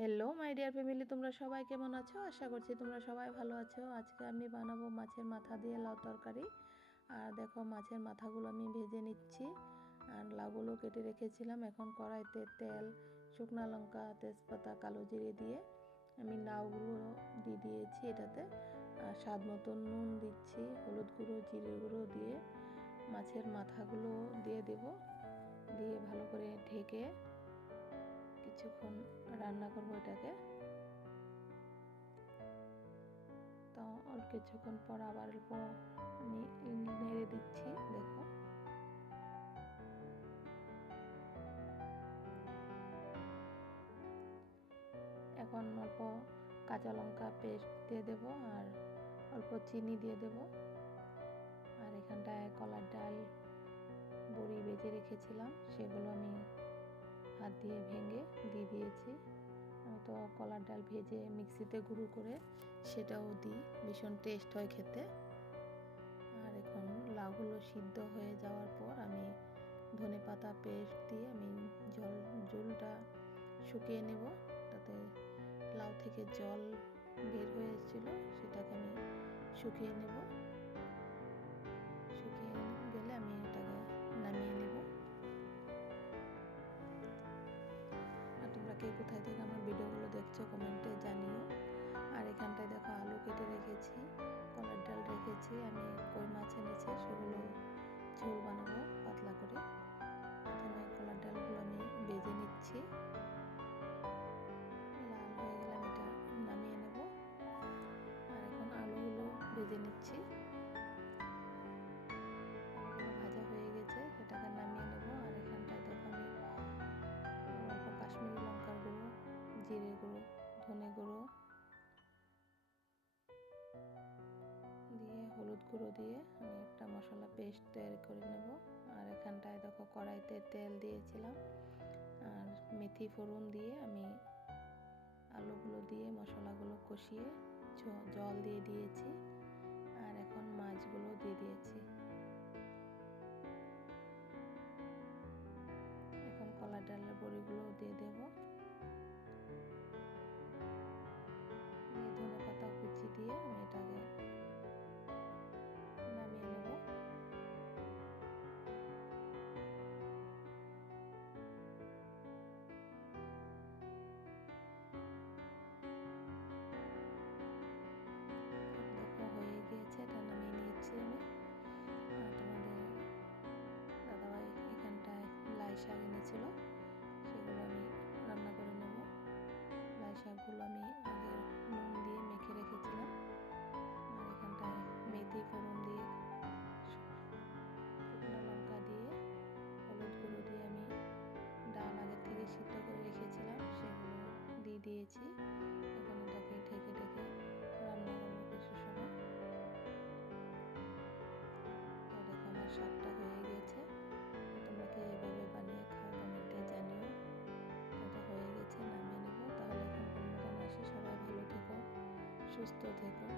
Hello my dear family, তোমরা সবাই কেমন আছো? আশা করছি তোমরা সবাই ভালো আছো। আজকে আমি বানাবো মাছের মাথা দিয়ে লাউ তরকারি। আর দেখো, মাছের মাথাগুলো আমি ভেজে নিচ্ছি আর লাউগুলো কেটে রেখেছিলাম। এখন কড়াইতে তেল, শুকনো লঙ্কা, তেজপাতা, কালো জিরে দিয়ে আমি লাউগুলো দিয়ে দিয়েছি এটাতে। আর স্বাদ মতো নুন দিচ্ছি, হলুদ গুঁড়ো, জিরে গুঁড়ো দিয়ে মাছের মাথাগুলো দিয়ে দেব। দিয়ে ভালো করে ঢেকে কিছুক্ষণ রান্না করবো এটাকে। তো আর কিছুক্ষণ পর আবার অল্প আমি নেড়ে দিচ্ছি। দেখো, এখন অল্প কাঁচা লঙ্কা পেস্ট দিয়ে দেব আর অল্প চিনি দিয়ে দেব। আর এখানটায় কলার ডাল, বড়ি বেজে রেখেছিলাম, সেগুলো আমি হাত দিয়ে ভেঙে দিয়ে দিয়েছি। আমি তো কলার ডাল ভেজে মিক্সিতে গুঁড়ো করে সেটাও দিই, ভীষণ টেস্ট হয় খেতে। আর এখন লাউগুলো সিদ্ধ হয়ে যাওয়ার পর আমি ধনেপাতা পেস্ট দিয়ে আমি ঝোলটা শুকিয়ে নেব। তাতে লাউ থেকে জল বের হয়ে এসেছিল, সেটাকে আমি শুকিয়ে নেব। শুকিয়ে গেলে আমি এটাকে নামিয়ে নেব। আর তোমরা কে কোথায় থেকে আমার ভিডিওগুলো দেখছো কমেন্টে জানিও। আর এখানটায় দেখো, আলু কেটে রেখেছি, কলার ডাল রেখেছি, আমি কই মাছ এনেছি, সেগুলো ঝোল বানাবো পাতলা করে। প্রথমে কলার ডালগুলো আমি ভেজে নিচ্ছি, লাল হয়ে গেলে আমি এটা নামিয়ে নেব। আর এখন আলুগুলো ভেজে নিচ্ছি। আলুগুলো ভাজা হয়ে গেছে, সেটাকে নামিয়ে নেব। আর এখানটায় দেখো, আমি অল্প কাশ্মীরি লঙ্কার গুঁড়ো, জিরে গুঁড়ো, ধনে গুঁড়ো দিয়ে হলুদ গুঁড়ো দিয়ে আমি একটা মশলা পেস্ট তৈরি করে নেব। আর এখানটায় দেখো, কড়াইতে তেল দিয়েছিলাম আর মেথি ফোড়ন দিয়ে আমি আলুগুলো দিয়ে মশলাগুলো কষিয়ে জল দিয়ে দিয়েছি। আর এখন মাছগুলো দিয়ে দিয়েছি। এখন কলার ডালের বড়িগুলো দিয়ে দেব। ধনে পাতা কুচি দিয়ে আমি এটাকে নামিয়ে নেব। দেখো, হয়ে গিয়েছে, এটা নামিয়ে নিয়েছি আমি। আর তোমাদের দাদাভাই এখানটায় লাই শাক এনেছিল, সেগুলো আমি রান্না করে নেব। লাই শাকগুলো আমি আগে নুন দিয়ে মেখে রেখেছিলাম। আর এখানটায় মেথি ফোড়ন দিয়ে, শুকনো লঙ্কা দিয়ে, হলুদ গুঁড়ো দিয়ে আমি ডাল আগের থেকে সিদ্ধ করে রেখেছিলাম, সেগুলো দিয়ে দিয়েছি। এখন এটাকে ঢেকে ঢেকে রান্না করবো কিছু সময়। তো দেখো, আমার শাকটা হয়ে গেছে। তোমরা কি এভাবে বানিয়ে খাও কমেন্টে জানিও। এটা হয়ে গেছে, নামিয়ে নেব। তাহলে এখন কোন মতন আসি, সবাই ভালো থেকো, সুস্থ থেকো।